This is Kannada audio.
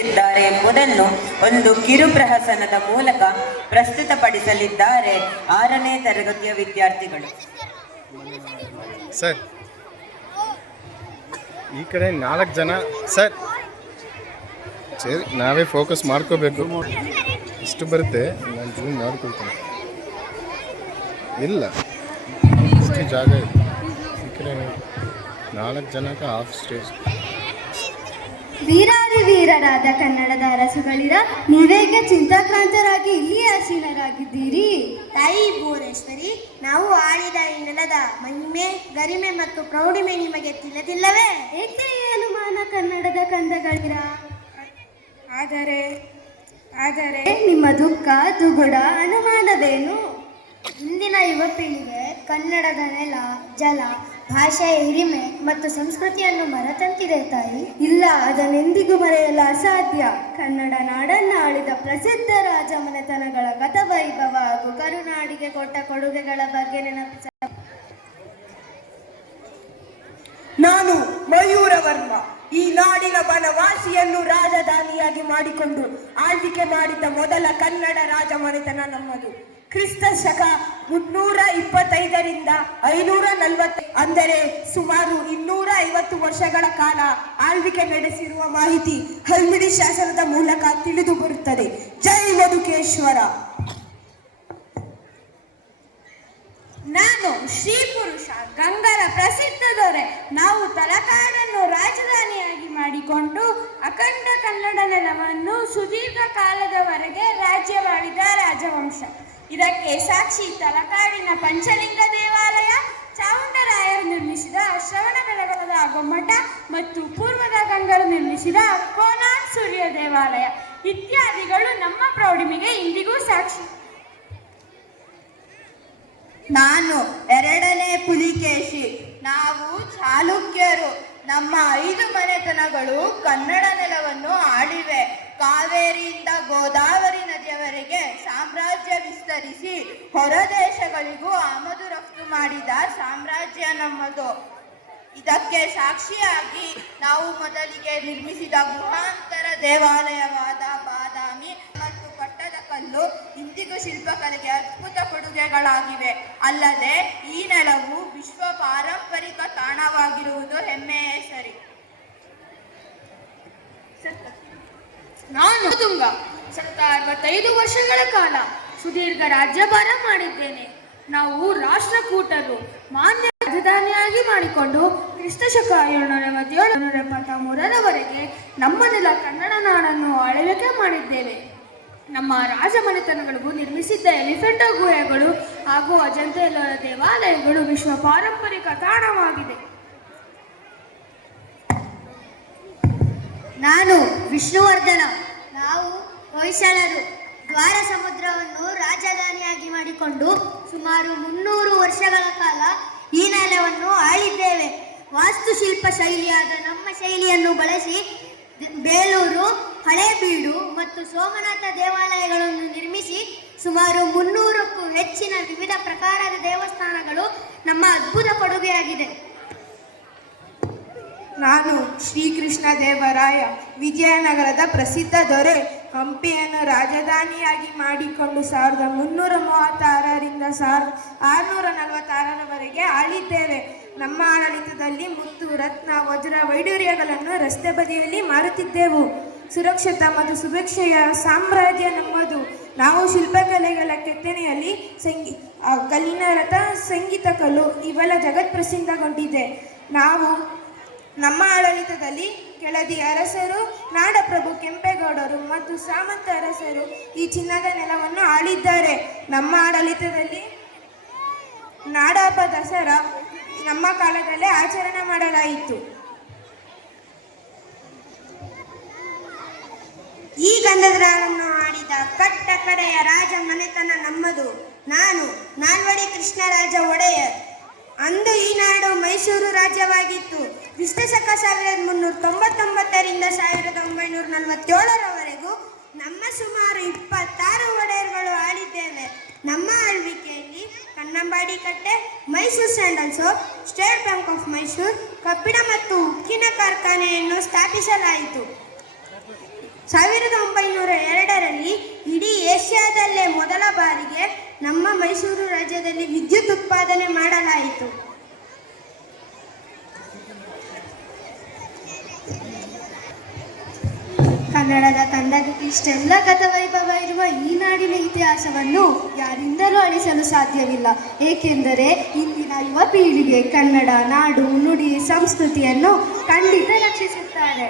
ಇದ್ದಾರೆ ಎಂಬುದನ್ನು ಒಂದು ಕಿರು ಪ್ರಹಸನದ ಮೂಲಕ ಪ್ರಸ್ತುತಪಡಿಸಲಿದ್ದಾರೆ 6ನೇ ತರಗತಿಯ ವಿದ್ಯಾರ್ಥಿಗಳು. ಸರ್, ಈ ಕಡೆ 4 ಜನ ಸರ್. ಸರಿ, ನಾವೇ ಫೋಕಸ್ ಮಾಡ್ಕೋಬೇಕು. ಇಷ್ಟು ಬರುತ್ತೆ, ನಾನು ಜೂಮ್ ಮಾಡ್ಕೊಳ್ತೀನಿ. ಇಲ್ಲ, ಇಷ್ಟು ಜಾಗ ಇದೆ. ಈ ಕಡೆ 4 ಜನಕ್ಕೆ ಹಾಫ್ ಸ್ಟೇಜ್. ವೀರಾದಿ ವೀರರಾದ ಕನ್ನಡದ ಅರಸುಗಳಿರ ನೀವೇಕೆ ಚಿಂತಾಕ್ರಾಂತರಾಗಿ ಇಲ್ಲಿಯೇ ಆಸೀನರಾಗಿದ್ದೀರಿ? ತಾಯಿ ಭುವನೇಶ್ವರಿ, ನಾವು ಆಳಿದ ಈ ನೆಲದ ಮಹಿಮೆ, ಗರಿಮೆ ಮತ್ತು ಪ್ರೌಢಿಮೆ ನಿಮಗೆ ತಿಳಿದಿಲ್ಲವೇ? ಏಕೆ ಈ ಅನುಮಾನ ಕನ್ನಡದ ಕಂದಗಳಿರ? ಆದರೆ ನಿಮ್ಮ ದುಃಖ, ದುಗುಡ, ಅನುಮಾನವೇನು? ಇಂದಿನ ಯುವ ಪೀಳಿಗೆ ಕನ್ನಡದ ನೆಲ, ಜಲ, ಭಾಷೆಯ ಹಿರಿಮೆ ಮತ್ತು ಸಂಸ್ಕೃತಿಯನ್ನು ಮರೆತಂತಿದೆ ತಾಯಿ. ಇಲ್ಲ, ಅದನ್ನೆಂದಿಗೂ ಮರೆಯಲು ಅಸಾಧ್ಯ. ಕನ್ನಡ ನಾಡನ್ನು ಆಳಿದ ಪ್ರಸಿದ್ಧ ರಾಜಮನೆತನಗಳ ಗತವೈಭವ ಹಾಗೂ ಕರುನಾಡಿಗೆ ಕೊಟ್ಟ ಕೊಡುಗೆಗಳ ಬಗ್ಗೆ ನೆನಪಿಸ. ನಾನು ಮಯೂರವರ್ಮ, ಈ ನಾಡಿನ ಬನವಾಸಿಯನ್ನು ರಾಜಧಾನಿಯಾಗಿ ಮಾಡಿಕೊಂಡು ಆಳ್ವಿಕೆ ಮಾಡಿದ ಮೊದಲ ಕನ್ನಡ ರಾಜಮನೆತನ ನಮ್ಮದು. ಕ್ರಿಸ್ತ ಶಕ 325ರಿಂದ 540, ಅಂದರೆ ಸುಮಾರು 250 ವರ್ಷಗಳ ಕಾಲ ಆಳ್ವಿಕೆ ನಡೆಸಿರುವ ಮಾಹಿತಿ ಹಲ್ಮಿಡಿ ಶಾಸನದ ಮೂಲಕ ತಿಳಿದು ಬರುತ್ತದೆ. ಜೈ ಮಧುಕೇಶ್ವರ. ನಾನು ಶ್ರೀ ಪುರುಷ ಗಂಗರ ಪ್ರಸಿದ್ಧ ದೊರೆ. ನಾವು ತಲಕಾಡನ್ನು ರಾಜಧಾನಿಯಾಗಿ ಮಾಡಿಕೊಂಡು ಅಖಂಡ ಕನ್ನಡ ನೆಲವನ್ನು ಸುದೀರ್ಘ ಕಾಲದವರೆಗೆ ರಾಜ್ಯವಾಳಿದ ರಾಜವಂಶ. ಇದಕ್ಕೆ ಸಾಕ್ಷಿ ತಲಕಾಡಿನ ಪಂಚಲಿಂಗ ದೇವಾಲಯ, ಚಾವುಂಡರಾಯರು ನಿರ್ಮಿಸಿದ ಶ್ರವಣಬೆಳಗೊಳದ ಗೊಮ್ಮಟ ಮತ್ತು ಪೂರ್ವದ ಗಂಗರು ನಿರ್ಮಿಸಿದ ಕೋನಾರ್ ಸೂರ್ಯ ದೇವಾಲಯ ಇತ್ಯಾದಿಗಳು ನಮ್ಮ ಪ್ರೌಢಿಮೆಗೆ ಇಂದಿಗೂ ಸಾಕ್ಷಿ. ನಾನು 2ನೇ ಪುಲಿಕೇಶಿ. ನಾವು ಚಾಲುಕ್ಯರು. ನಮ್ಮ 5 ಮನೆತನಗಳು ಕನ್ನಡ ನೆಲವನ್ನು ಆಳಿವೆ. ಕಾವೇರಿಯಿಂದ ಗೋದಾವರಿ ನದಿಯವರೆಗೆ ಸಾಮ್ರಾಜ್ಯ ವಿಸ್ತರಿಸಿ ಹೊರದೇಶಗಳಿಗೂ ಆಮದು ರಫ್ತು ಮಾಡಿದ ಸಾಮ್ರಾಜ್ಯ ನಮ್ಮದು. ಇದಕ್ಕೆ ಸಾಕ್ಷಿಯಾಗಿ ನಾವು ಮೊದಲಿಗೆ ನಿರ್ಮಿಸಿದ ಗುಹಾಂತರ ದೇವಾಲಯವಾದ ಬಾದಾಮಿ ಮತ್ತು ಪಟ್ಟದಕಲ್ಲು ಇಂದಿಗೂ ಶಿಲ್ಪಕಲೆಗೆ ಅದ್ಭುತ ಕೊಡುಗೆಗಳಾಗಿವೆ. ಅಲ್ಲದೆ ಈ ನೆಲವು ವಿಶ್ವ ಪಾರಂಪರಿಕ ತಾಣವಾಗಿರುವುದು ಹೆಮ್ಮೆಯೇ ಸರಿ. ನಾನು ತುಂಗ 65 ವರ್ಷಗಳ ಕಾಲ ಸುದೀರ್ಘ ರಾಜ್ಯಭಾರ ಮಾಡಿದ್ದೇನೆ. ನಾವು ರಾಷ್ಟ್ರಕೂಟರು ಮಾನ್ಯ ರಾಜಧಾನಿಯಾಗಿ ಮಾಡಿಕೊಂಡು ಕ್ರಿಸ್ತಶಕ 777-773ರವರೆಗೆ ನಮ್ಮ ನೆಲ ಕನ್ನಡ ನಾಡನ್ನು ಆಳ್ವಿಕೆ ಮಾಡಿದ್ದೇವೆ. ನಮ್ಮ ರಾಜಮನೆತನಗಳಿಗೂ ನಿರ್ಮಿಸಿದ್ದ ಎಲಿಫೆಂಟಾ ಗುಹೆಗಳು ಹಾಗೂ ಅಜಂತ ಎಲ್ಲೋರ ದೇವಾಲಯಗಳು ವಿಶ್ವ ಪಾರಂಪರಿಕ ತಾಣವಾಗಿದೆ. ನಾನು ವಿಷ್ಣುವರ್ಧನ. ನಾವು ಹೊಯ್ಸಳರು. ದ್ವಾರ ಸಮುದ್ರವನ್ನು ರಾಜಧಾನಿಯಾಗಿ ಮಾಡಿಕೊಂಡು ಸುಮಾರು 300 ವರ್ಷಗಳ ಕಾಲ ಈ ನೆಲವನ್ನು ಆಳಿದ್ದೇವೆ. ವಾಸ್ತುಶಿಲ್ಪ ಶೈಲಿಯಾದ ನಮ್ಮ ಶೈಲಿಯನ್ನು ಬಳಸಿ ಬೇಲೂರು, ಹಳೇಬೀಡು ಮತ್ತು ಸೋಮನಾಥ ದೇವಾಲಯಗಳನ್ನು ನಿರ್ಮಿಸಿ ಸುಮಾರು 300ಕ್ಕೂ ಹೆಚ್ಚಿನ ವಿವಿಧ ಪ್ರಕಾರದ ದೇವಸ್ಥಾನಗಳು ನಮ್ಮ ಅದ್ಭುತ ಕೊಡುಗೆಯಾಗಿದೆ. ನಾನು ಶ್ರೀಕೃಷ್ಣ ದೇವರಾಯ, ವಿಜಯನಗರದ ಪ್ರಸಿದ್ಧ ದೊರೆ. ಹಂಪಿಯನ್ನು ರಾಜಧಾನಿಯಾಗಿ ಮಾಡಿಕೊಂಡು 1336ರಿಂದ 1646ರವರೆಗೆ ಆಳಿದ್ದೇವೆ. ನಮ್ಮ ಆಡಳಿತದಲ್ಲಿ ಮುತ್ತು, ರತ್ನ, ವಜ್ರ, ವೈಡೂರ್ಯಗಳನ್ನು ರಸ್ತೆ ಬದಿಯಲ್ಲಿ ಮಾರುತ್ತಿದ್ದೆವು. ಸುರಕ್ಷಿತ ಮತ್ತು ಸುಭಿಕ್ಷೆಯ ಸಾಮ್ರಾಜ್ಯ ನಮ್ಮದು. ನಾವು ಶಿಲ್ಪಕಲೆಗಳ ಕೆತ್ತನೆಯಲ್ಲಿ ಕಲ್ಲಿನ ರಥ, ಸಂಗೀತ ಕಲ್ಲು ಇವೆಲ್ಲ ಜಗತ್ಪ್ರಸಿದ್ಧಗೊಂಡಿದೆ. ನಮ್ಮ ಆಡಳಿತದಲ್ಲಿ ಕೆಳದಿ ಅರಸರು, ನಾಡಪ್ರಭು ಕೆಂಪೇಗೌಡರು ಮತ್ತು ಸಾಮಂತ ಅರಸರು ಈ ಚಿನ್ನದ ನೆಲವನ್ನು ಆಳಿದ್ದಾರೆ. ನಮ್ಮ ಆಡಳಿತದಲ್ಲಿ ನಾಡಹಬ್ಬ ದಸರಾ ನಮ್ಮ ಕಾಲದಲ್ಲೇ ಆಚರಣೆ ಮಾಡಲಾಯಿತು. ಈ ಗಂಧದ ನಾಡನ್ನು ಆಡಿದ ಕಟ್ಟ ಕಡೆಯ ರಾಜ ಮನೆತನ ನಮ್ಮದು. ನಾನು ನಾಲ್ವಡಿ ಕೃಷ್ಣರಾಜ ಒಡೆಯರ್. ಅಂದು ಈ ನಾಡು ಮೈಸೂರು ರಾಜ್ಯವಾಗಿತ್ತು. ಕ್ರಿಸ್ತಶಕ 1399ರಿಂದ 1947ರವರೆಗೂ ನಮ್ಮ ಸುಮಾರು 26 ಒಡೆಯರ್ಗಳು ಆಳಿದ್ದೇವೆ. ನಮ್ಮ ಆಳ್ವಿಕೆಯಲ್ಲಿ ಕನ್ನಂಬಾಡಿ ಕಟ್ಟೆ, Mysuru sandal soap, state bank of Mysuru, ಕಬ್ಬಿಣ ಮತ್ತು ಉಕ್ಕಿನ ಕಾರ್ಖಾನೆಯನ್ನು ಸ್ಥಾಪಿಸಲಾಯಿತು. 1902ರಲ್ಲಿ ಇಡೀ ಏಷ್ಯಾದಲ್ಲೇ ಮೊದಲ ಬಾರಿಗೆ ನಮ್ಮ ಮೈಸೂರು ರಾಜ್ಯದಲ್ಲಿ ವಿದ್ಯುತ್ ಉತ್ಪಾದನೆ ಮಾಡಲಾಯಿತು. ಕನ್ನಡದ ತಂಡಕ್ಕೆ ಇಷ್ಟೆಲ್ಲ ಗತವೈಭವ ಇರುವ ಈ ನಾಡಿನ ಇತಿಹಾಸವನ್ನು ಯಾರಿಂದಲೂ ಅಳಿಸಲು ಸಾಧ್ಯವಿಲ್ಲ. ಏಕೆಂದರೆ ಇಂದಿನ ಯುವ ಪೀಳಿಗೆ ಕನ್ನಡ ನಾಡು ನುಡಿ ಸಂಸ್ಕೃತಿಯನ್ನು ಖಂಡಿತ ರಕ್ಷಿಸುತ್ತಾರೆ.